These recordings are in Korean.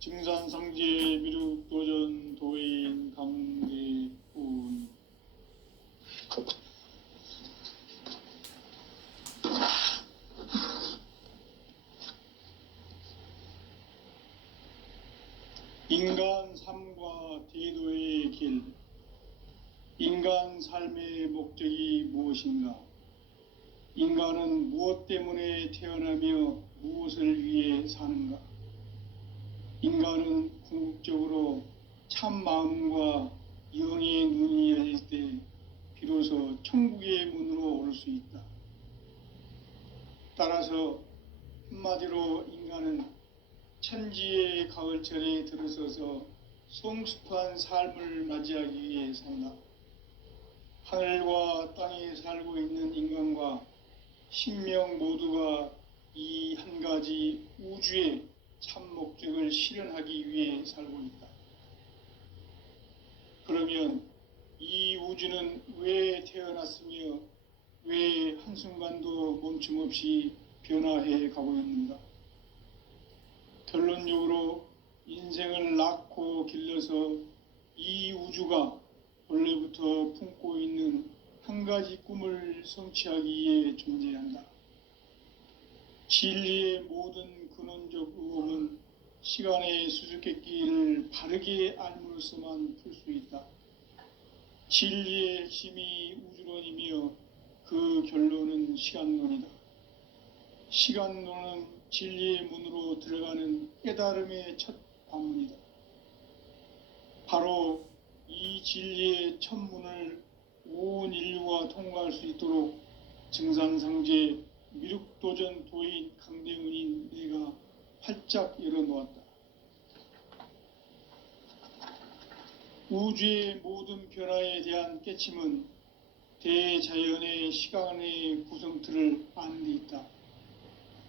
증산상제 미륵도전 도인 강대훈. 인간 삶과 대도의 길. 인간 삶의 목적이 무엇인가? 인간은 무엇 때문에 태어나며 무엇을 위해 사는가? 인간은 궁극적으로 참 마음과 영의 눈이 열릴 때 비로소 천국의 문으로 올 수 있다. 따라서 한마디로 인간은 천지의 가을철에 들어서서 성숙한 삶을 맞이하기 위해 산다. 하늘과 땅에 살고 있는 인간과 신명 모두가 이 한 가지 우주의 참 목적을 실현하기 위해 살고 있다. 그러면 이 우주는 왜 태어났으며 왜 한순간도 멈춤 없이 변화해 가고 있는가? 결론적으로 인생을 낳고 길러서 이 우주가 원래부터 품고 있는 한 가지 꿈을 성취하기 위해 존재한다. 진리의 모든 근원적 의혹은 시간의 수수께끼를 바르게 알므로서만 풀 수 있다. 진리의 핵심이 우주론이며 그 결론은 시간론이다. 시간론은 진리의 문으로 들어가는 깨달음의 첫 관문이다. 바로 이 진리의 첫 문을 온 인류가 통과할 수 있도록 증산상제 미륵도전 도인 강대훈인 내가 활짝 열어놓았다. 우주의 모든 변화에 대한 깨침은 대자연의 시간의 구성틀을 아는 데 있다.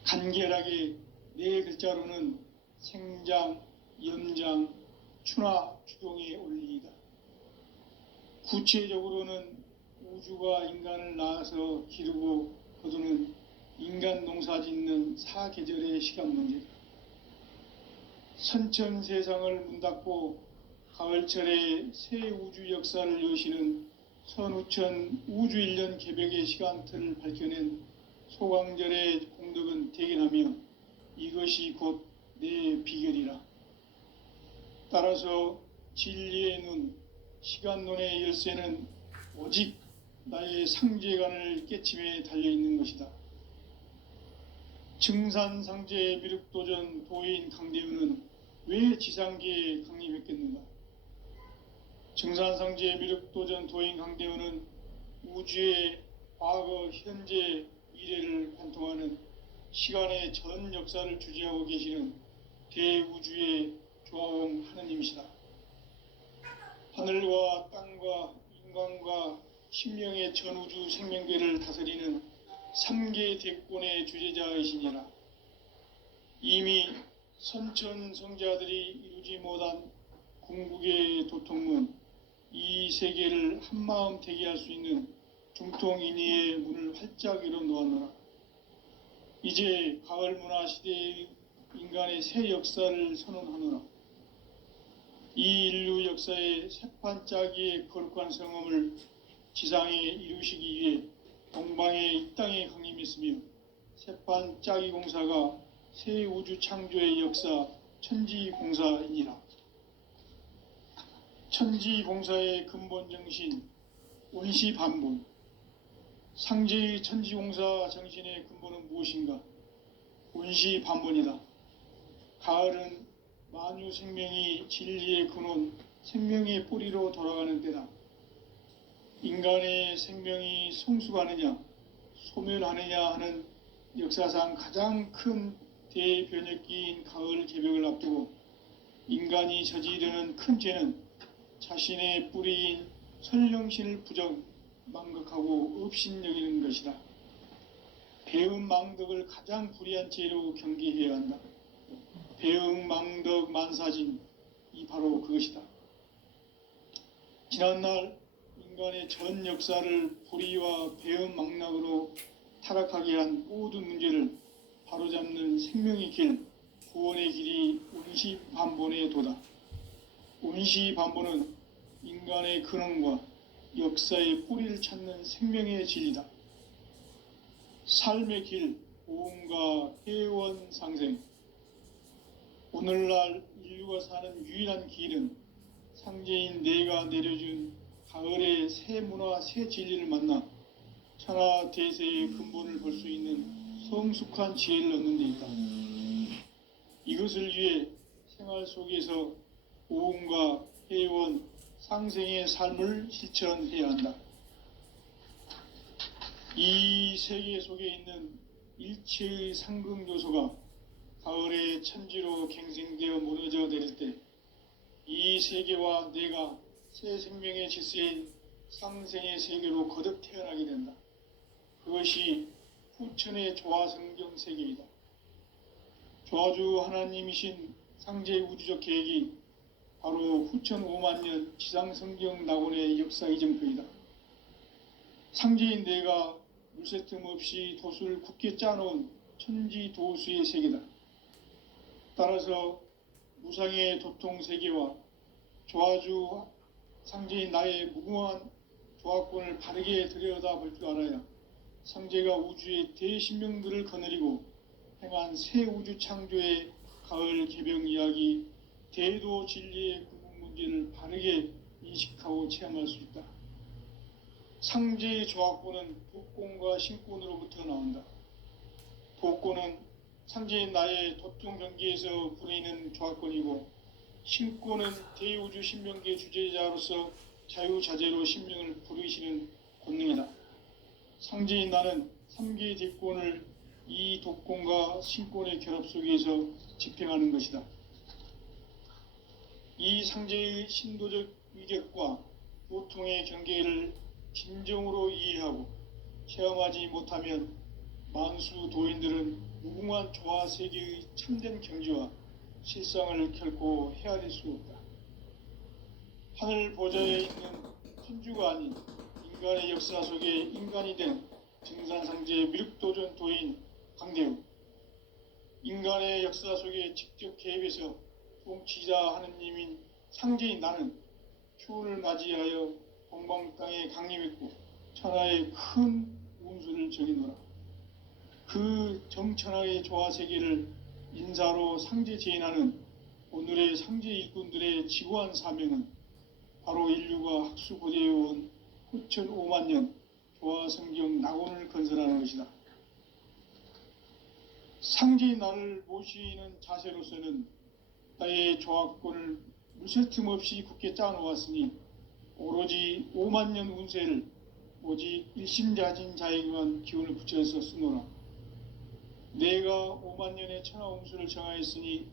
간결하게 네 글자로는 생장, 염장, 추나 추동의 원리이다. 구체적으로는 우주가 인간을 낳아서 기르고 거두는 인간 농사 짓는 사계절의 시간 문제다. 선천 세상을 문 닫고 가을철에 새 우주 역사를 여시는 선우천 우주일년 개벽의 시간틀을 밝혀낸 소강절의 공덕은 대견하며 이것이 곧 내 비결이라. 따라서 진리의 눈, 시간론의 열쇠는 오직 나의 상제관을 깨침에 달려있는 것이다. 증산상제 미륵도전 도인 강대훈은 왜 지상계에 강림했겠는가? 증산상제 미륵도전 도인 강대훈은 우주의 과거, 현재, 미래를 관통하는 시간의 전 역사를 주재하고 계시는 대우주의 조화원 하느님이시다. 하늘과 땅과 인간과 신명의 전우주 생명계를 다스리는 3계 대권의 주재자이시니라. 이미 선천성자들이 이루지 못한 궁극의 도통문, 이 세계를 한마음 되게 할 수 있는 중통인의의 문을 활짝 열어놓았노라. 이제 가을 문화 시대의 인간의 새 역사를 선언하노라. 이 인류 역사의 새판짜기의 거룩한 성험을 지상에 이루시기 위해 동방의 이 땅에 강림했으며 새판짜기 공사가 새 우주 창조의 역사 천지공사이니라. 천지공사의 근본 정신 원시반본. 상제의 천지공사 정신의 근본은 무엇인가? 원시반본이다. 가을은 만유 생명이 진리의 근원, 생명의 뿌리로 돌아가는 때다. 인간의 생명이 성숙하느냐, 소멸하느냐 하는 역사상 가장 큰 대변혁기인 가을 개벽을 앞두고 인간이 저지르는 큰 죄는 자신의 뿌리인 설령신을 부정, 망극하고 업신여기는 것이다. 배음 망덕을 가장 불의한 죄로 경계해야 한다. 배음 망덕 만사진, 이 바로 그것이다. 지난날 인간의 전 역사를 불의와 배음 망락으로 타락하게 한 모든 문제를 바로잡는 생명의 길, 구원의 길이 운시반본에 도다. 운시반본은 인간의 근원과 역사의 뿌리를 찾는 생명의 진리다. 삶의 길, 보험과 회원 상생. 오늘날 인류가 사는 유일한 길은 상제인 내가 내려준 가을의 새 문화, 새 진리를 만나 천하 대세의 근본을 볼 수 있는 성숙한 지혜를 얻는 데 있다. 이것을 위해 생활 속에서 보험과 회원, 상생의 삶을 실천해야 한다. 이 세계 속에 있는 일체의 상극 요소가 가을의 천지로 갱생되어 무너져 내릴 때 이 세계와 내가 새 생명의 질서인 상생의 세계로 거듭 태어나게 된다. 그것이 후천의 조화성경 세계이다. 조화주 하나님이신 상제의 우주적 계획이 바로 후천 5만 년 지상성경 낙원의 역사 이정표이다. 상제인 내가 물새 틈 없이 도수를 굳게 짜놓은 천지 도수의 세계다. 따라서 무상의 도통 세계와 조화주 상제인 나의 무궁한 조화권을 바르게 들여다볼 줄 알아야 상제가 우주의 대신명들을 거느리고 행한 새 우주 창조의 가을 개병 이야기, 대도 진리의 궁극 문제를 바르게 인식하고 체험할 수 있다. 상제의 조화권은 복권과 신권으로부터 나온다. 복권은 상제인 나의 도통 경계에서 부르이는 조화권이고, 신권은 대우주 신명계 주제자로서 자유자재로 신명을 부르시는 권능이다. 상제인 나는 3개의 대권을 이 독권과 신권의 결합 속에서 집행하는 것이다. 이 상제의 신도적 위격과 보통의 경계를 진정으로 이해하고 체험하지 못하면 만수 도인들은 무궁한 조화 세계의 참된 경지와 실상을 결코 헤아릴 수 없다. 하늘 보좌에 있는 천주가 아닌 인간의 역사 속에 인간이 된 증산상제 미륵도전 도인 강대우. 인간의 역사 속에 직접 개입해서 통치자 하느님인 상제인 나는 추운을 맞이하여 동방 땅에 강림했고 천하의 큰 운수를 정해놓으라. 그 정천하의 조화세계를 인사로 상제 제인하는 오늘의 상제 일꾼들의 지고한 사명은 바로 인류가 학수고대해온 후천 5만 년 조화성경 낙원을 건설하는 것이다. 상제인 나를 모시는 자세로서는 나의 조화권을 물새 틈 없이 굳게 짜놓았으니 오로지 5만 년 운세를 오직 일심자진 자에게만 기운을 붙여서 쓰노라. 내가 5만 년의 천하 운수를 정하였으니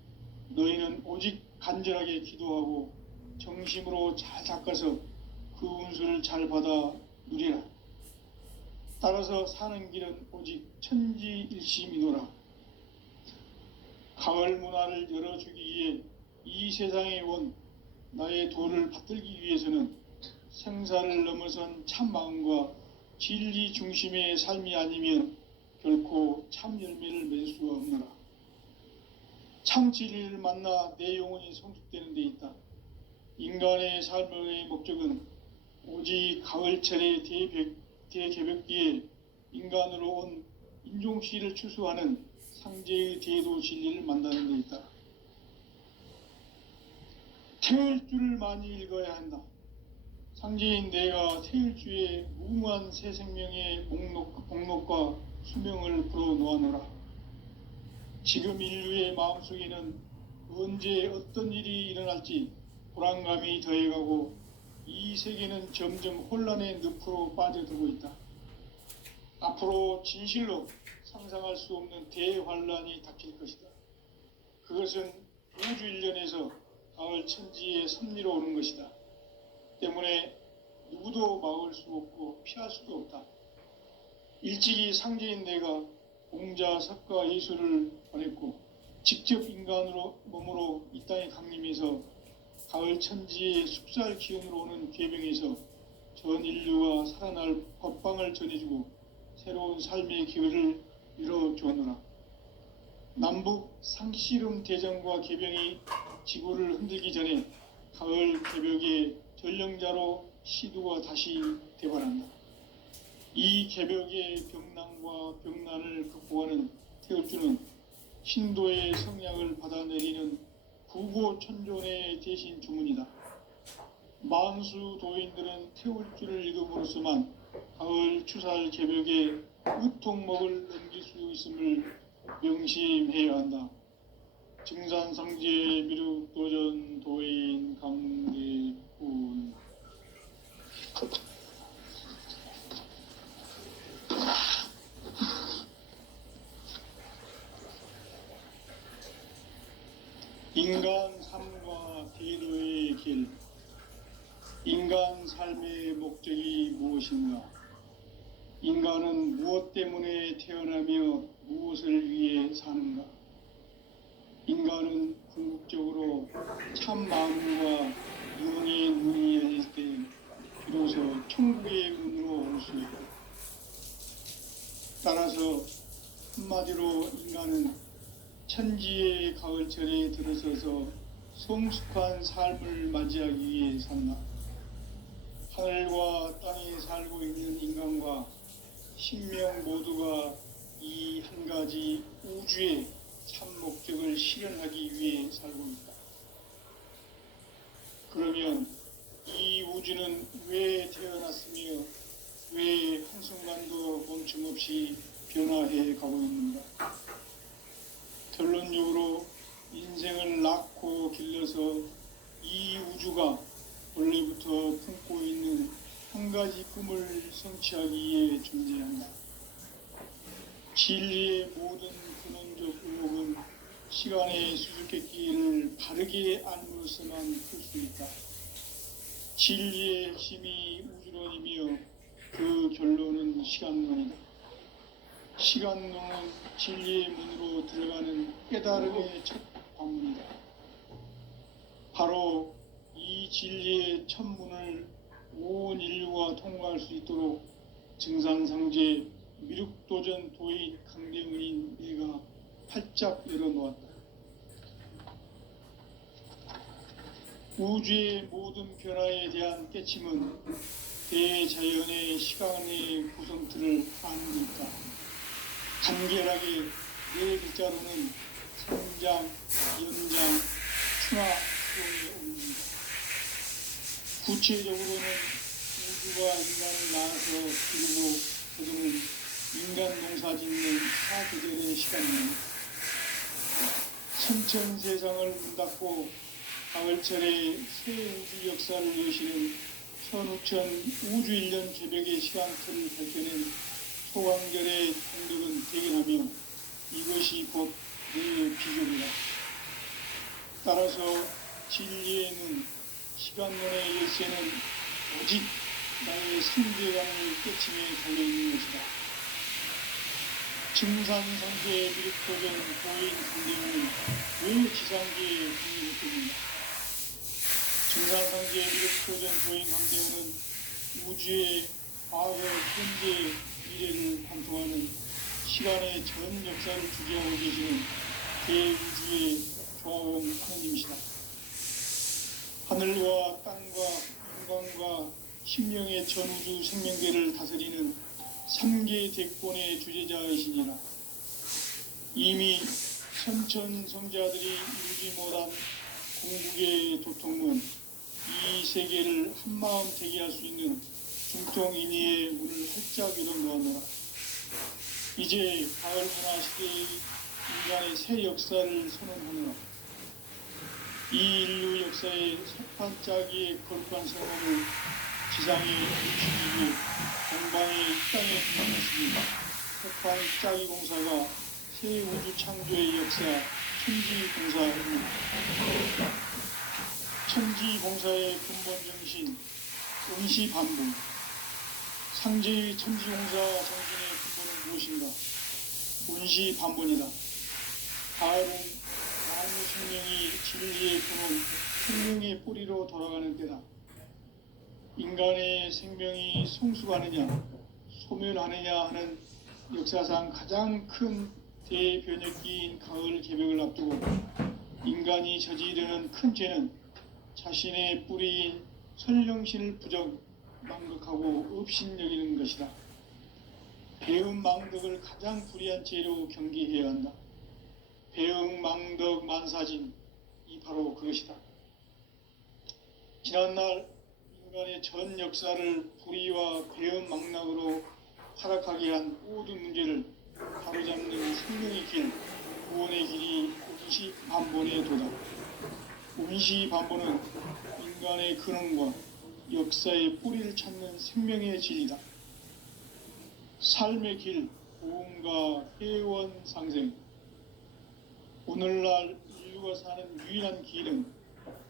너희는 오직 간절하게 기도하고 정심으로 잘 닦아서 그 운수를 잘 받아 누리라. 따라서 사는 길은 오직 천지일심이노라. 가을 문화를 열어주기 위해 이 세상에 온 나의 도를 받들기 위해서는 생사를 넘어선 참마음과 진리 중심의 삶이 아니면 결코 참 열매를 맺을 수가 없노라. 참 진리를 만나 내 영혼이 성숙되는 데 있다. 인간의 삶의 목적은 오직 가을철의 대개벽기에 인간으로 온 인종시를 추수하는 상제의 대도 진리를 만나는 데 있다. 태일주를 많이 읽어야 한다. 상제인 내가 태일주의 무궁한 새 생명의 목록과 수명을 풀어놓아노라. 지금 인류의 마음속에는 언제 어떤 일이 일어날지 불안감이 더해가고 이 세계는 점점 혼란의 늪으로 빠져들고 있다. 앞으로 진실로 상상할 수 없는 대환란이 닥칠 것이다. 그것은 우주 일련에서 가을 천지의 섭리로 오는 것이다. 때문에 누구도 막을 수 없고 피할 수도 없다. 일찍이 상제인 내가 공자, 석가, 예수를 보냈고 직접 인간으로 몸으로 이 땅에 강림해서 가을 천지의 숙살 기운으로 오는 계병에서 전 인류가 살아날 법방을 전해주고 새로운 삶의 기회를 열어주었노라. 남북 상씨름 대전과 개병이 지구를 흔들기 전에 가을 개벽의 전령자로 시두가 다시 대발한다. 이 개벽의 병난과 병난을 극복하는 태울주는 신도의 성약을 받아내리는 구고천존의 대신 주문이다. 만수 도인들은 태울주를 읽음으로써만 가을 추살 개벽의 우통목을 넘길 수 있음을 명심해야 한다. 증산상제 미륵도전 도인 강대군. 인간 삶과 대도의 길. 인간 삶의 목적이 무엇인가? 인간은 무엇 때문에 태어나며 무엇을 위해 사는가? 인간은 궁극적으로 참 마음과 영의 눈이 열릴 때 비로소 천국의 문으로 올 수 있다. 따라서 한마디로 인간은 천지의 가을철에 들어서서 성숙한 삶을 맞이하기 위해 산다. 하늘과 땅에 살고 있는 인간과 신명 모두가 이 한 가지 우주의 참 목적을 실현하기 위해 살고 있다. 그러면 이 우주는 왜 태어났으며 왜 한순간도 멈춤없이 변화해 가고 있는가? 결론적으로 인생을 낳고 길러서 이 우주가 원래부터 품고 있는 한 가지 꿈을 성취하기 위해 존재한다. 진리의 모든 근원적 의혹은 시간의 수수께끼를 바르게 알므로서만 풀 수 있다. 진리의 핵심이 우주론이며 그 결론은 시간론이다. 시간론은 진리의 문으로 들어가는 깨달음의 첫 관문이다. 바로 이 진리의 첫 문을 온 인류가 통과할 수 있도록 증산상제 미륵도전 도인 강대문인 내가 활짝 열어놓았다. 우주의 모든 변화에 대한 깨침은 대자연의 시간의 구성틀을 아는 데 있다. 간결하게 네 글자로는 성장, 연장, 충화, 수용에 옮깁니다. 구체적으로는 우주가 인간을 낳아서 기르고 거두는 인간 농사 짓는 사계절의 시간입니다. 천천 세상을 문 닫고 가을철에 새 우주 역사를 여시는 선우천 우주 1년 개벽의 시간틀을 밝혀낸 소강절의 공덕은 대견하며 이것이 곧 내 비전이다. 따라서 진리의 눈, 시간론의 열쇠는 오직 나의 상대감을 깨침에 달려있는 것이다. 증산상제 미륵도전 도인 강대문은 왜 지상계에 국립했는가? 증산상제 미륵도전 도인 강대문은 우주의 과거, 현재, 미래를 관통하는 시간의 전 역사를 주재하고 계시는 대우주의 조화원 하느님이시다. 하늘과 땅과 인간과 심령의 전우주 생명계를 다스리는 3계 대권의 주제자이시니라. 이미 선천성자들이 이루지 못한 궁극의 도통문, 이 세계를 한마음 되게 할 수 있는 중통인의의 문을 활짝 열어놓았노라. 이제 가을 문화 시대의 인간의 새 역사를 선언하노라. 이 인류 역사의 석판짜기의 거룩한 성공을 지상에 비추기 위해 동방의 땅에 부탁했습니다. 석판짜기 공사가 새 우주 창조의 역사 천지공사입니다. 천지공사의 근본 정신 응시반복. 상제의 천지공사 정신의 근본은 무엇인가? 운시반본이다. 가을은 만유 생명이 진리의 근원, 생명의 뿌리로 돌아가는 때다. 인간의 생명이 성숙하느냐, 소멸하느냐 하는 역사상 가장 큰 대변혁기인 가을 개벽을 앞두고 인간이 저지르는 큰 죄는 자신의 뿌리인 선령신을 망각하고 업신여기는 것이다. 배은망덕을 가장 불의한 죄로 경계해야 한다. 배은망덕 만사진, 이 바로 그것이다. 지난날 인간의 전 역사를 불의와 배은망락으로 타락하게 한 모든 문제를 바로잡는 생명의 길, 구원의 길이 운시반본의 도다. 운시반본은 인간의 근원과 역사의 뿌리를 찾는 생명의 진리다. 삶의 길, 보험과 회원 상생. 오늘날 인류가 사는 유일한 길은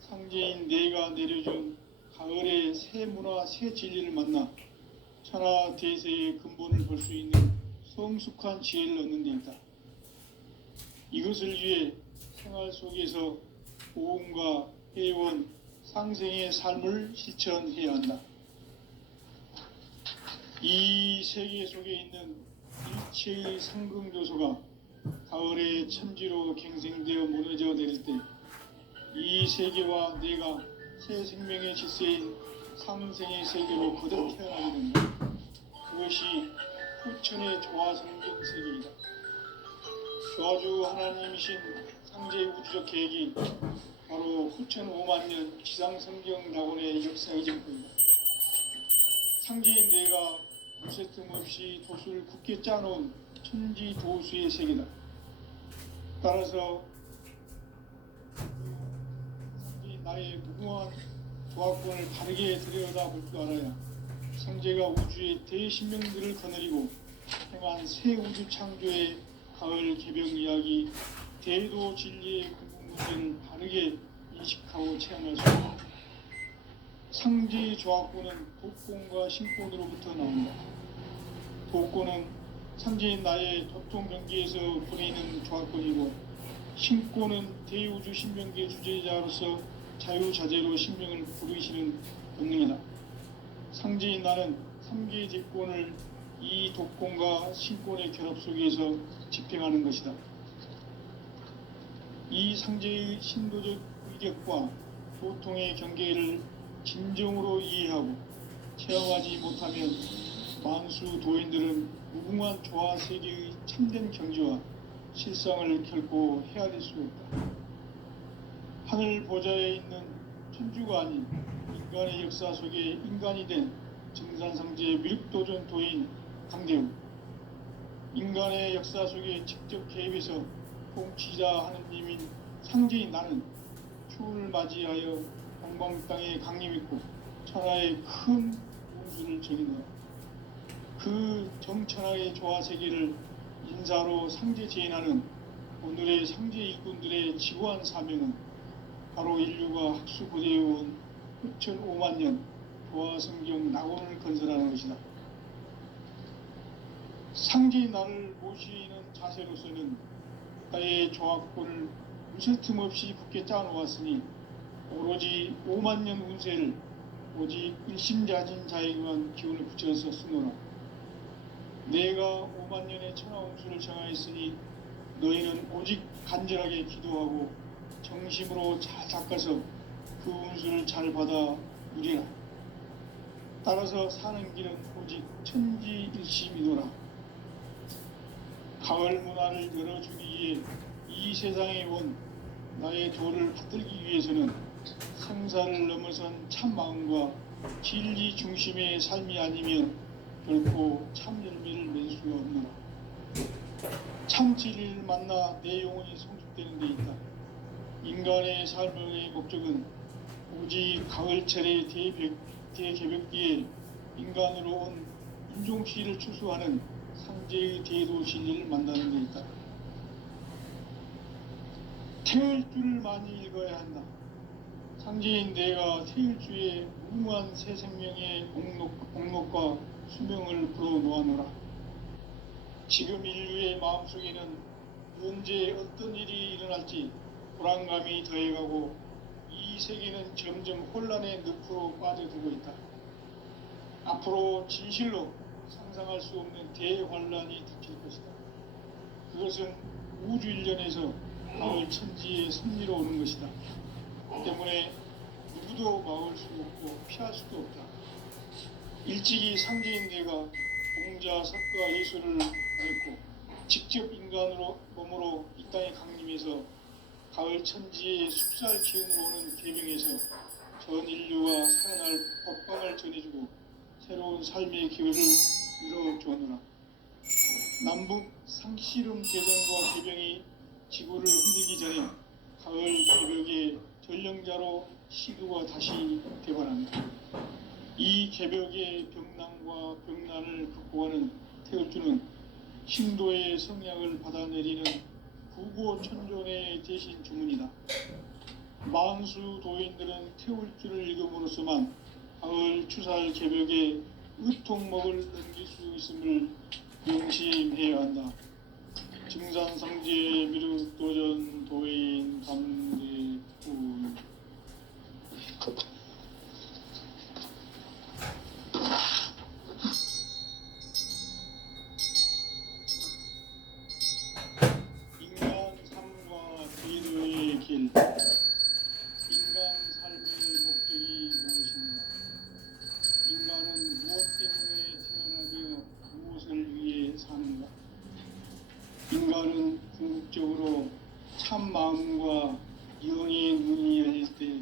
상제인 내가 내려준 가을의 새 문화, 새 진리를 만나 천하 대세의 근본을 볼 수 있는 성숙한 지혜를 얻는 데 있다. 이것을 위해 생활 속에서 보험과 회원, 상생의 삶을 실천해야 한다. 이 세계 속에 있는 일체의 상금 요소가 가을의 천지로 갱생되어 무너져 내릴 때 이 세계와 내가 새 생명의 질서인 상생의 세계로 거듭 태어나게 된다. 그것이 후천의 조화성경 세계이다. 조화주 하나님이신 상제의 우주적 계획이 바로 후천 5만 년 지상성경 낙원의 역사의 전부이다. 상제인 내가 무쇠 틈 없이 도수를 굳게 짜놓은 천지 도수의 세계다. 따라서 상제인 나의 무궁한 조합권을 바르게 들여다볼 줄 알아야 상제가 우주의 대신명들을 거느리고 행한 새 우주 창조의 가을 개벽 이야기, 대도 진리의 궁극 문제를 바르게 인식하고 체험할 수 있다. 상제의 조합권은 독권과 신권으로부터 나온다. 독권은 상제인 나의 도통 경계에서 보내는 조합권이고, 신권은 대우주 신명계 주제자로서 자유자재로 신명을 부르시는 본능이다. 상제인 나는 3개의 직권을 이 독권과 신권의 결합 속에서 집행하는 것이다. 이 상제의 신도적 위력과 도통의 경계를 진정으로 이해하고 체험하지 못하면 만수 도인들은 무궁한 조화 세계의 참된 경지와 실상을 결코 헤아릴 수 없다. 하늘 보좌에 있는 천주가 아닌 인간의 역사 속에 인간이 된 증산상제의 미륵도전 도인 강대우, 인간의 역사 속에 직접 개입해서 통치자 하느님인 상제인 나는 추운을 맞이하여 동방 땅에 강림했고 천하의 큰 운수를 전인하라. 그 정천하의 조화 세계를 인사로 상제 제인하는 오늘의 상제 일꾼들의 지고한 사명은 바로 인류가 학수고대해온 후천 5만 년 조화 성경 낙원을 건설하는 것이다. 상제인 나를 모시는 자세로서는 나의 조합권을 무쇠 틈 없이 굳게 짜놓았으니 오로지 5만 년 운세를 오직 일심자진 자에게만 기운을 붙여서 쓰노라. 내가 5만 년의 천하 운수를 정하였으니 너희는 오직 간절하게 기도하고 정심으로 잘 닦아서 그 운수를 잘 받아 누리라. 따라서 사는 길은 오직 천지일심이노라. 가을 문화를 열어주기 위해 이 세상에 온 나의 도를 받들기 위해서는 생사를 넘어선 참 마음과 진리 중심의 삶이 아니면 결코 참 열매를 맺을 수가 없노라. 참 진리를 만나 내 영혼이 성숙되는 데 있다. 인간의 삶의 목적은 오직 가을철의 대개벽기에 인간으로 온 인종시를 추수하는 상제의 대도 진리를 만나는 데 있다. 태일주를 많이 읽어야 한다. 상제인 내가 태일주의 무궁한 새 생명의 공록과 수명을 불어놓아노라. 지금 인류의 마음속에는 언제 어떤 일이 일어날지 불안감이 더해가고 이 세계는 점점 혼란의 늪으로 빠져들고 있다. 앞으로 진실로 상상할 수 없는 대환란이 닥칠 것이다. 그것은 우주 일련에서 가을 천지의 섭리로 오는 것이다. 때문에 누구도 막을 수 없고 피할 수도 없다. 일찍이 상제인대가 공자, 석가, 예술을 했고 직접 인간으로 몸으로 이 땅에 강림해서 가을 천지의 숲살 기운으로 오는 계명에서 전 인류가 살아날 법방을 전해주고 새로운 삶의 기회를 이뤄주었노라. 남북 상씨름 대전과 개병이 지구를 흔들기 전에 가을 개벽의 전령자로 시교가 다시 되관합니다. 이 개벽의 병난과 병난을 극복하는 태울주는 신도의 성약을 받아내리는 구고천존의 대신 주문이다. 만수 도인들은 태울주를 읽음으로써만 가을 추살 개벽에 의통목을 넘길 수 있음을 명심해야 한다. 증산상제 미륵도전 도인 감대우. 인간 삶과 제도의 길. 인간 삶의 목적이 무엇인가? 인간은 무엇 때문에 태어나며 무엇을 위해 사는가? 인간은 궁극적으로 참 마음과 영의 눈이 열릴 때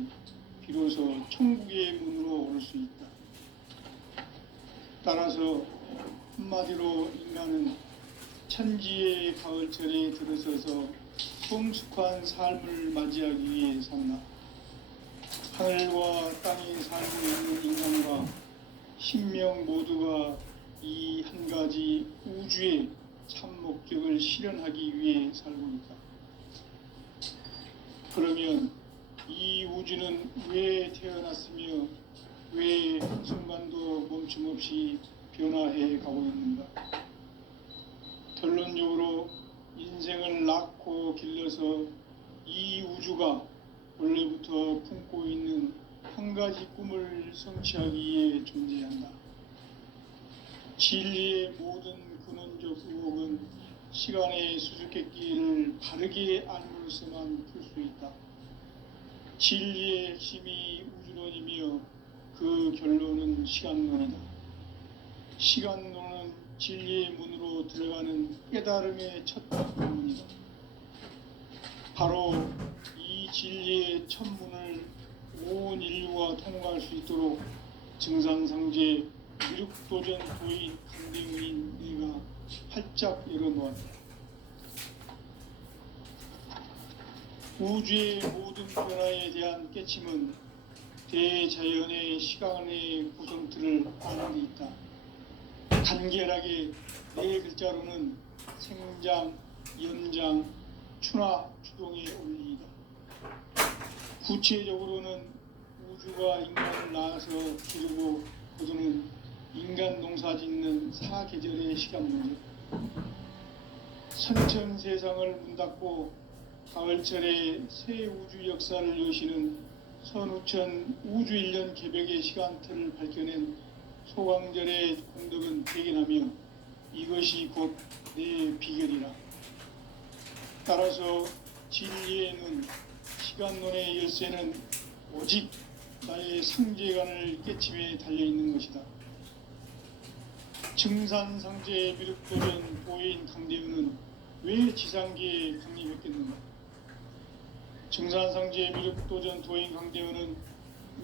비로소 천국의 문으로 오를 수 있다. 따라서 한마디로 인간은 천지의 가을철에 들어서서 성숙한 삶을 맞이하기 위해 산다. 하늘과 땅에 살고 있는 인간과 신명 모두가 이 한 가지 우주의 참 목적을 실현하기 위해 살고 있다. 그러면 이 우주는 왜 태어났으며 왜 한순간도 멈춤없이 변화해 가고 있는가? 결론적으로 인생을 낳고 길러서 이 우주가 원래부터 품고 있는 한 가지 꿈을 성취하기 위해 존재한다. 진리의 모든 근원적 의혹은 시간의 수수께끼를 바르게 알므로서만 풀 수 있다. 진리의 핵심이 우주론이며 그 결론은 시간론이다. 시간론은 진리의 문으로 들어가는 깨달음의 첫 문이다. 바로 이 진리의 첫 문을 온 인류가 통과할 수 있도록 증산상제 미륵도전 도인 강대문인 네가 활짝 열어놓았다. 우주의 모든 변화에 대한 깨침은 대자연의 시간의 구성틀을 아는 데 있다. 간결하게 네 글자로는 생장, 연장, 추나 추동의 원리이다. 구체적으로는 우주가 인간을 낳아서 기르고 거두는 인간 농사 짓는 사계절의 시간 문제. 선천 세상을 문 닫고 가을철에 새 우주 역사를 여시는 선우천 우주 일년 개벽의 시간틀을 밝혀낸 소강절의 공덕은 대견하며 이것이 곧 내 비결이라. 따라서 진리의 눈, 시간론의 열쇠는 오직 나의 상제관을 깨침에 달려있는 것이다. 증산상제 미륵도전 보인 강대우는 왜 지상계에 강림했겠는가? 증산상제 미륵도전 도인 강대우는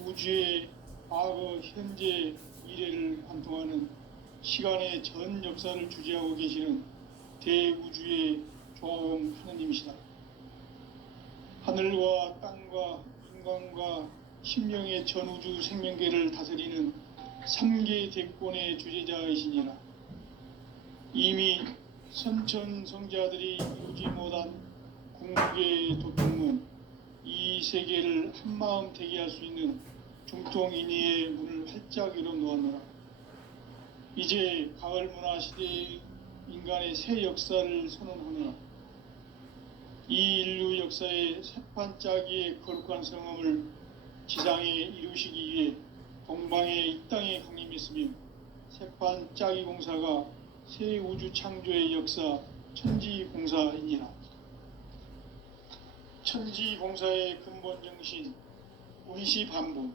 우주의 과거, 현재, 미래를 관통하는 시간의 전 역사를 주재하고 계시는 대우주의 조화원 하느님이시다. 하늘과 땅과 인간과 신명의 전우주 생명계를 다스리는 3개 대권의 주재자이시니라. 이미 선천성자들이 이루지 못한 궁극의 도통문, 이 세계를 한마음 되게 할 수 있는 중통인의의 문을 활짝 열어놓았노라. 이제 가을 문화 시대의 인간의 새 역사를 선언하노라. 이 인류 역사의 새판짜기의 거룩한 성함을 지상에 이루시기 위해 동방의 이 땅에 강림했으며 새판짜기 공사가 새 우주 창조의 역사, 천지봉사이니라. 천지봉사의 근본 정신, 운시반본.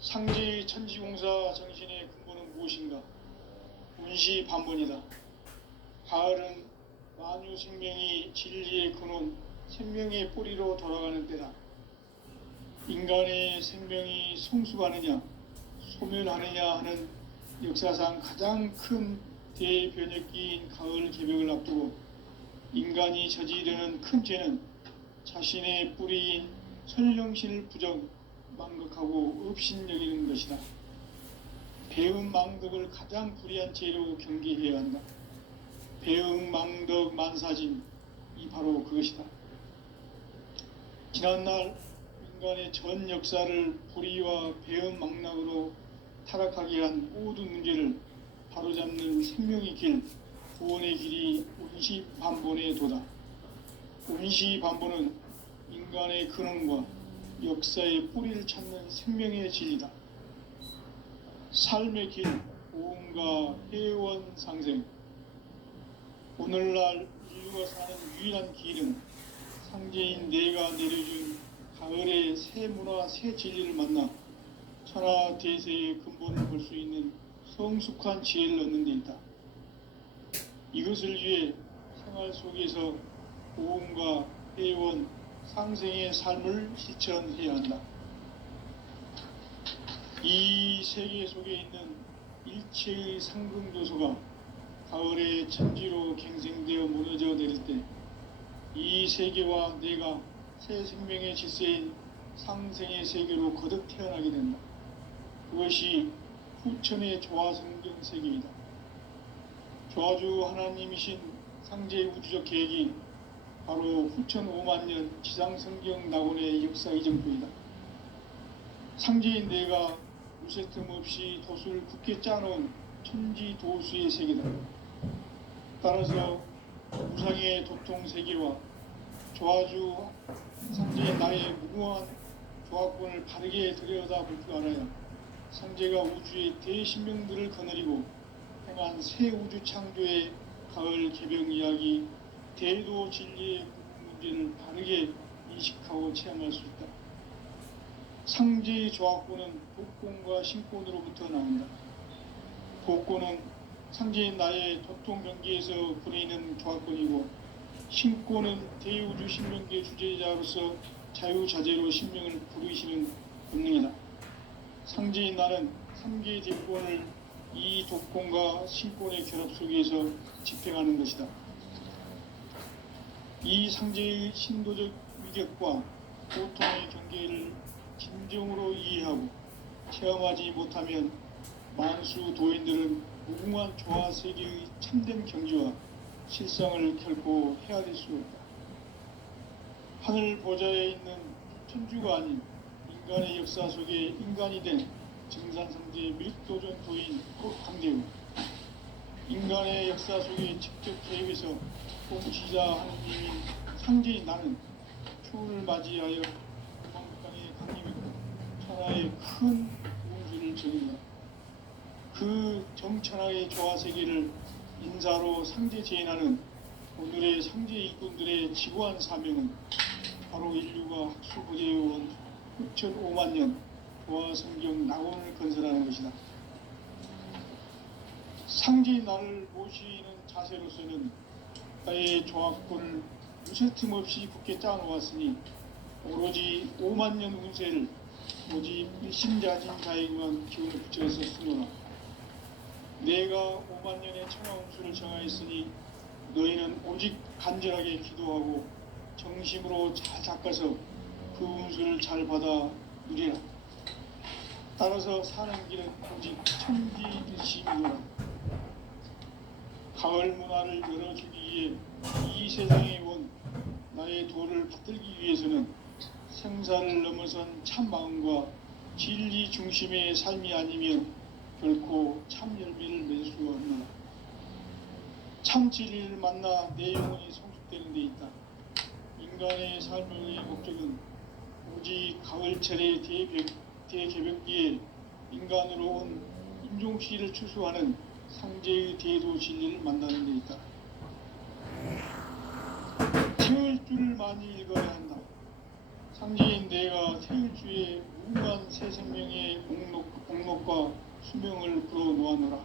상제의 천지봉사 정신의 근본은 무엇인가? 운시반본이다. 가을은 만유 생명이 진리의 근원, 생명의 뿌리로 돌아가는 때다. 인간의 생명이 성숙하느냐, 소멸하느냐 하는 역사상 가장 큰 대변혁기인 가을 개벽을 앞두고 인간이 저지르는 큰 죄는 자신의 뿌리인 선령신을 부정, 망극하고 업신여기는 것이다. 배음 망덕을 가장 불의한 죄로 경계해야 한다. 배음 망덕 만사짐이 바로 그것이다. 지난날 인간의 전 역사를 불의와 배음 망락으로 타락하게 한 모든 문제를 바로잡는 생명의 길, 구원의 길이 운시반본의 도다. 운시반본은 인간의 근원과 역사의 뿌리를 찾는 생명의 진리다. 삶의 길, 보험과 회원 상생. 오늘날 인류가 사는 유일한 길은 상제인 내가 내려준 가을의 새 문화, 새 진리를 만나 천하 대세의 근본을 볼 수 있는 성숙한 지혜를 얻는 데 있다. 이것을 위해 생활 속에서 보험과 회원, 상생의 삶을 실천해야 한다. 이 세계 속에 있는 일체의 상승교소가 가을의 천지로 갱생되어 무너져 내릴 때 이 세계와 내가 새 생명의 질서인 상생의 세계로 거듭 태어나게 된다. 그것이 후천의 조화성경 세계이다. 조화주 하나님이신 상제의 우주적 계획이 바로 후천 5만년 지상성경 낙원의 역사 이정표이다. 상제인 내가 무쇠 틈 없이 도수를 굳게 짜놓은 천지도수의 세계다. 따라서 우상의 도통 세계와 조화주 상제의 나의 무궁한 조화권을 바르게 들여다볼 줄 알아야 상제가 우주의 대신명들을 거느리고 행한 새 우주 창조의 가을 개벽 이야기, 대도 진리의 문제를 바르게 인식하고 체험할 수 있다. 상제의 조화권은 복권과 신권으로부터 나온다. 복권은 상제인 나의 도통 경계에서 부리는 조화권이고, 신권은 대우주 신명계 주제자로서 자유자재로 신명을 부르시는 본능이다. 상제인 나는 3개의 대권을 이 독권과 신권의 결합 속에서 집행하는 것이다. 이 상제의 신도적 위격과 고통의 경계를 진정으로 이해하고 체험하지 못하면 만수 도인들은 무궁한 조화 세계의 참된 경지와 실상을 결코 헤아릴 수 없다. 하늘 보좌에 있는 천주가 아닌 인간의 역사 속에 인간이 된 증산상제의 밀도전 도인 강대우, 인간의 역사 속에 직접 개입해서 통치자 하느님인 상제인 나는 추운을 맞이하여 도망강의 강림이고 천하의 큰 운수를 전한다. 그 정천하의 조화세계를 인사로 상제 제인하는 오늘의 상제 일꾼들의 지구한 사명은 바로 인류가 학수부대해온 후천 5만년 조화성경 낙원을 건설하는 것이다. 상제인 나를 모시는 자세로서는 나의 조화권을 무쇠틈 없이 굳게 짜놓았으니 오로지 5만년 운세를 오직 일심자진 자에게만 기운을 붙여서 쓰노라. 내가 5만년의 천하운수를 정하였으니 너희는 오직 간절하게 기도하고 정심으로 잘 닦아서 그 운수를 잘 받아 누리라. 따라서 사는 길은 오직 천지일심이노라. 가을 문화를 열어주기 위해 이 세상에 온 나의 도를 받들기 위해서는 생사를 넘어선 참마음과 진리 중심의 삶이 아니면 결코 참 열매를 맺을 수가 없노라. 참 진리를 만나 내 영혼이 성숙되는 데 있다. 인간의 삶의 목적은 오직 가을철의 대개벽기에 인간으로 온 인종시를 추수하는 상제의 대도 진리를 만나는 데 있다. 태울주를 많이 읽어야 한다. 상제인 내가 태울주의 무궁한 새 생명의 목록과 수명을 풀어놓아노라.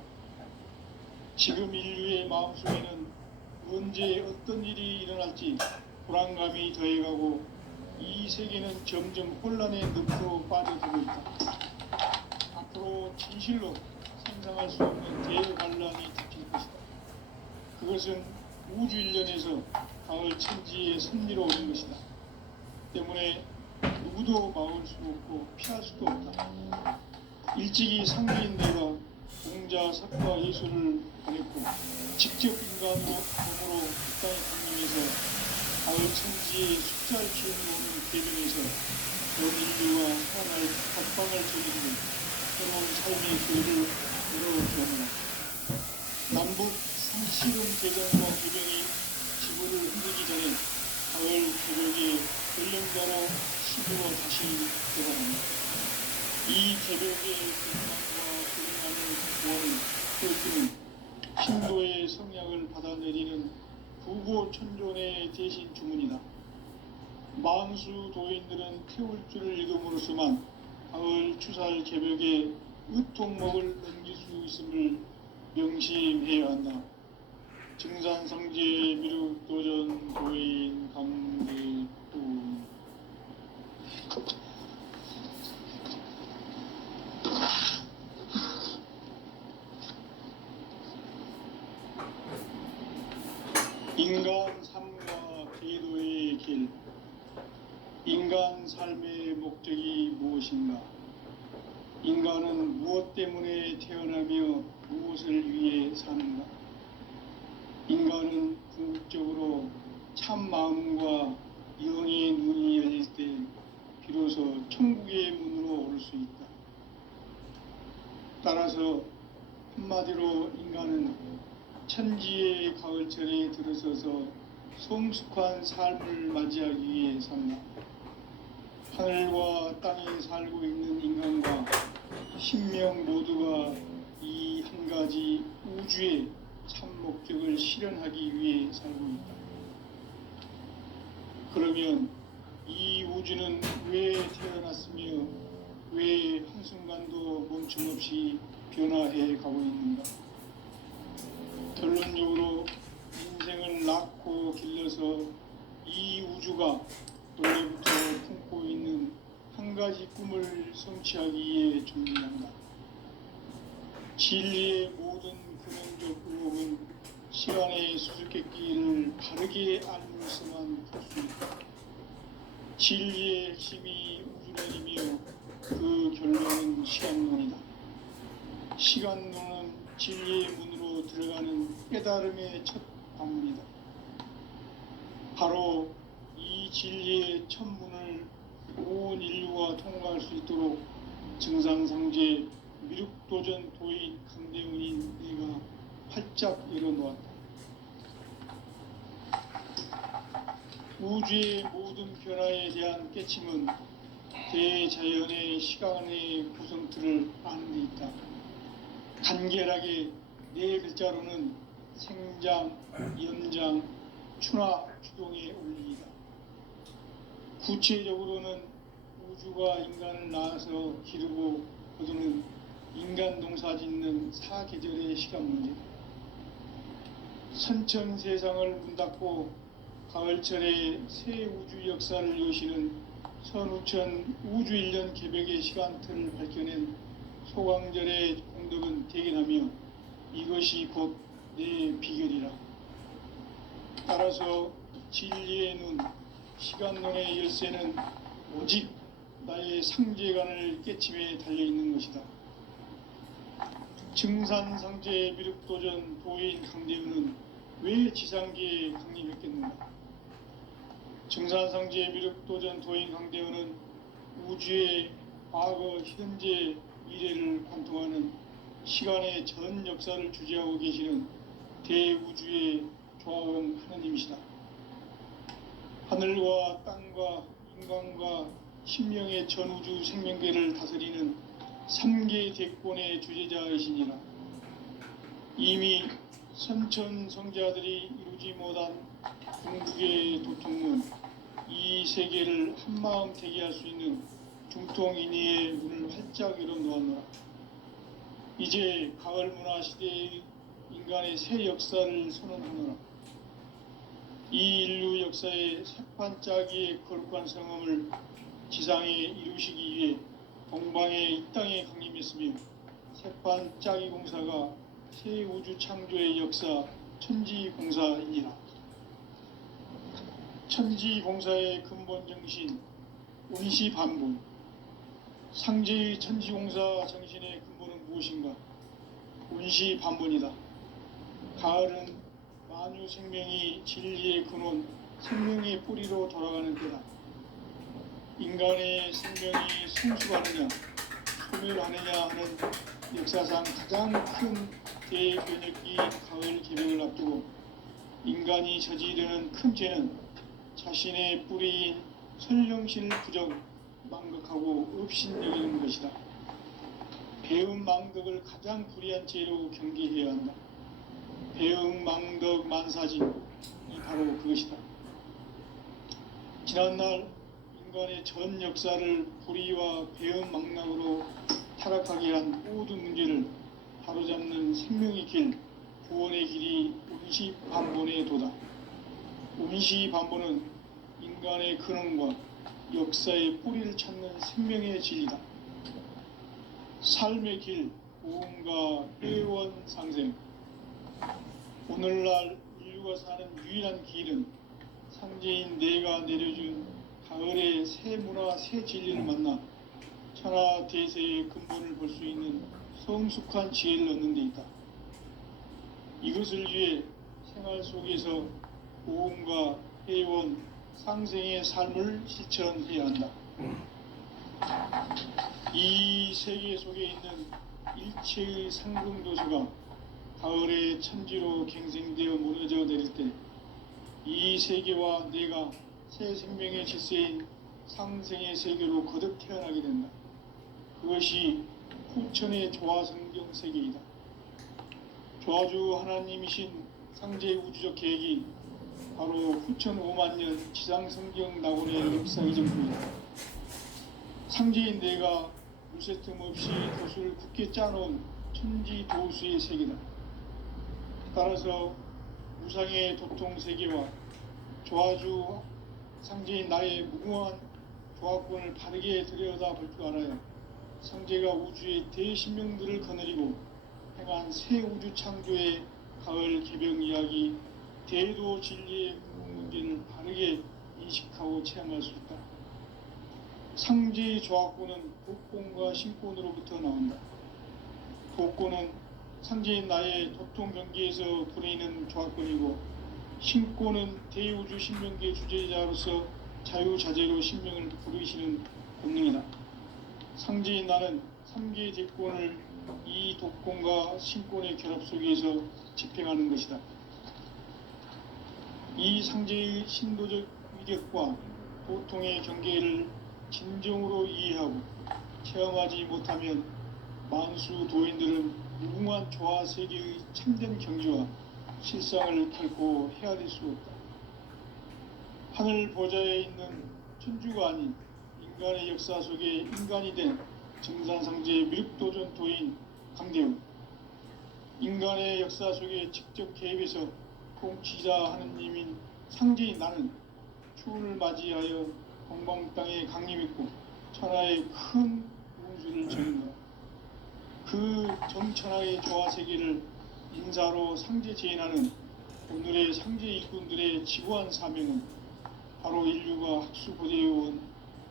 지금 인류의 마음속에는 언제 어떤 일이 일어날지 불안감이 더해가고 이 세계는 점점 혼란의 늪으로 빠져들고 있다. 앞으로 진실로 상상할 수 없는 대환란이 닥칠 것이다. 그것은 우주 일련에서 가을 천지의 섭리로 오는 것이다. 때문에 누구도 막을 수 없고 피할 수도 없다. 일찍이 상제인 내가 공자, 석과 예술을 보냈고 직접 인간으로 몸으로 이 땅에 강림해서 가을 천지의 숫자를 키워오는 계명에서 전 인류와 살아날 각방을 저지르고 새로운 삶의 길을 열어주었노라. 남북 상시름 대전과 개병이 지구를 흔들기 전에 가을 개벽의 전령자로 시부어 다시 되어갑니다. 이 개벽의 건강과 건강을 구하는 태울주는 신도의 성약을 받아내리는 부고천존의 대신 주문이다. 만수 도인들은 태울주를 읽음으로써만 가을 추살 개벽의 의통목을 넘길 수 있음을 명심해야 한다. 증산상제 미륵도전 도인 강대도. 인간 삶과 계도의 길. 인간 삶의 목적이 무엇인가? 인간은 무엇 때문에 태어나며 무엇을 위해 사는가? 인간은 궁극적으로 참 마음과 영의 눈이 열릴 때 비로소 천국의 문으로 올 수 있다. 따라서 한마디로 인간은 천지의 가을철에 들어서서 성숙한 삶을 맞이하기 위해 산다. 하늘과 땅에 살고 있는 인간과 신명 모두가 이 한 가지 우주의 참 목적을 실현하기 위해 살고 있다. 그러면 이 우주는 왜 태어났으며 왜 한순간도 멈춤없이 변화해 가고 있는가? 결론적으로 인생을 낳고 길러서 이 우주가 원래부터 품고 있는 한 가지 꿈을 성취하기 위해 존재한다. 진리의 모든 근원적 의혹은 시간의 수수께끼를 바르게 알면서만 풀 수 있다. 진리의 핵심이 우주론이며 그 결론은 시간론이다. 시간론은 진리의 문으로 들어가는 깨달음의 첫 방문이다. 바로 이 진리의 첫 문을 온 인류가 통과할 수 있도록 증상상제 미륵도전 도인 강대훈인 내가 활짝 열어놓았다. 우주의 모든 변화에 대한 깨침은 대자연의 시간의 구성틀을 아는 데 있다. 간결하게 네 글자로는 생장, 연장, 추나 추동의 원리이다. 구체적으로는 우주가 인간을 낳아서 기르고 거두는 인간 농사 짓는 사계절의 시간 문제. 선천 세상을 문 닫고 가을철에 새 우주 역사를 여시는 선우천 우주일년 개벽의 시간틀을 밝혀낸 소강절의 공덕은 대견하며 이것이 곧 내 비결이라. 따라서 진리의 눈, 시간론의 열쇠는 오직 나의 상제관을 깨침에 달려있는 것이다. 증산상제 미륵도전 도인 강대훈은 왜 지상계에 강림했겠는가? 증산상제 미륵도전 도인 강대훈은 우주의 과거, 현재, 미래를 관통하는 시간의 전 역사를 주재하고 계시는 대우주의 조화원 하느님이시다. 하늘과 땅과 인간과 신명의 전우주 생명계를 다스리는 3계 대권의 주재자이시니라. 이미 선천 성자들이 이루지 못한 궁극의 도통문, 이 세계를 한마음 되게 할 수 있는 중통인의의 문을 활짝 열어 놓았노라. 이제 가을 문화 시대의 인간의 새 역사를 선언하노라. 이 인류 역사의 새판짜기의 거룩한 성음을 지상에 이루시기 위해 동방의 이 땅에 강림했으며 새판짜기 공사가 새 우주 창조의 역사 천지공사이니라. 천지공사의 근본 정신 운시반분. 상제의 천지공사 정신의 근본은 무엇인가? 운시반분이다. 가을은 만유 생명이 진리의 근원, 생명의 뿌리로 돌아가는 때다. 인간의 생명이 성숙하느냐, 소멸하느냐 하는 역사상 가장 큰 대변혁기인 가을 개벽을 앞두고 인간이 저지르는 큰 죄는 자신의 뿌리인 선령신을 부정, 망극하고 업신여기는 것이다. 배음 망덕을 가장 불의한 죄로 경계해야 한다. 배음 망덕 만사진이 바로 그것이다. 지난날 인간의 전 역사를 불의와 배음 망락으로 타락하게 한 모든 문제를 바로잡는 생명의 길, 구원의 길이 운시반본의 도다. 운시반본은 인간의 근원과 역사의 뿌리를 찾는 생명의 진리다. 삶의 길, 고음과 회원 상생. 오늘날 인류가 사는 유일한 길은 상제인 내가 내려준 가을의 새 문화, 새 진리를 만나 천하 대세의 근본을 볼 수 있는 성숙한 지혜를 얻는 데 있다. 이것을 위해 생활 속에서 고음과 회원, 상생의 삶을 실천해야 한다. 이 세계 속에 있는 일체의 상승도시가 가을의 천지로 갱생되어 무너져 내릴 때 이 세계와 내가 새 생명의 질서인 상생의 세계로 거듭 태어나게 된다. 그것이 후천의 조화성경 세계이다. 조화주 하나님이신 상제 우주적 계획이 바로 후천 5만년 지상성경 낙원의 역사의 전부이다. 상제인 내가 물새 틈 없이 도수를 굳게 짜놓은 천지도수의 세계다. 따라서 무상의 도통 세계와 조화주 상제인 나의 무궁한 조화권을 바르게 들여다볼 줄 알아야 상제가 우주의 대신명들을 거느리고 행한 새 우주 창조의 가을 개벽 이야기, 대도 진리의 궁극 문제를 바르게 인식하고 체험할 수 있다. 상제의 조화권은 독권과 신권으로부터 나온다. 독권은 상제인 나의 도통 경계에서 부리는 조화권이고, 신권은 대우주 신명계 주제자로서 자유자재로 신명을 부르시는 본능이다. 상제인 나는 3개의 대권을 이 독권과 신권의 결합 속에서 집행하는 것이다. 이 상제의 신도적 위력과 도통의 경계를 진정으로 이해하고 체험하지 못하면 만수 도인들은 무궁한 조화 세계의 참된 경지와 실상을 결코 헤아릴 수 없다. 하늘 보좌에 있는 천주가 아닌 인간의 역사 속에 인간이 된 정산상제의 미륵도전 도인 강대우, 인간의 역사 속에 직접 개입해서 통치자 하느님인 상제인 나는 추운을 맞이하여 동방 땅에 강림했고 천하의 큰 운수를 정인다. 그 정천하의 조화 세계를 인사로 상제 제인하는 오늘의 상제 일꾼들의 지구한 사명은 바로 인류가 학수고대해온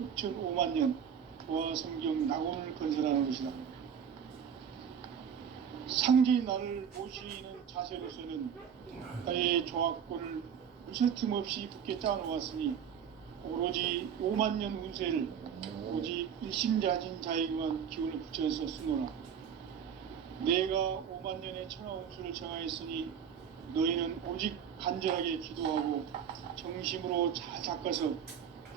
6,500년 조화 성경 낙원을 건설하는 것이다. 상제인 나를 모시는 자세로서는 나의 조화권을 무쇠틈 없이 굳게 짜놓았으니 오로지 5만년 운세를 오직 일심자진 자에게만 기운을 붙여서 쓰노라. 내가 5만년의 천하 운수를 정하였으니 너희는 오직 간절하게 기도하고 정심으로 잘 닦아서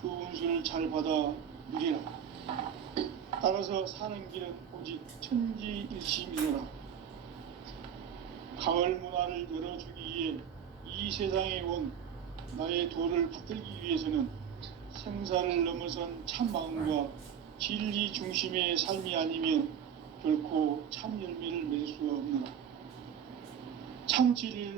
그 운수를 잘 받아 누리라. 따라서 사는 길은 오직 천지일심이노라. 가을 문화를 열어주기 위해 이 세상에 온 나의 도를 받들기 위해서는 생사를 넘어선 참 마음과 진리 중심의 삶이 아니면 결코 참 열매를 맺을 수가 없느라 참 진리를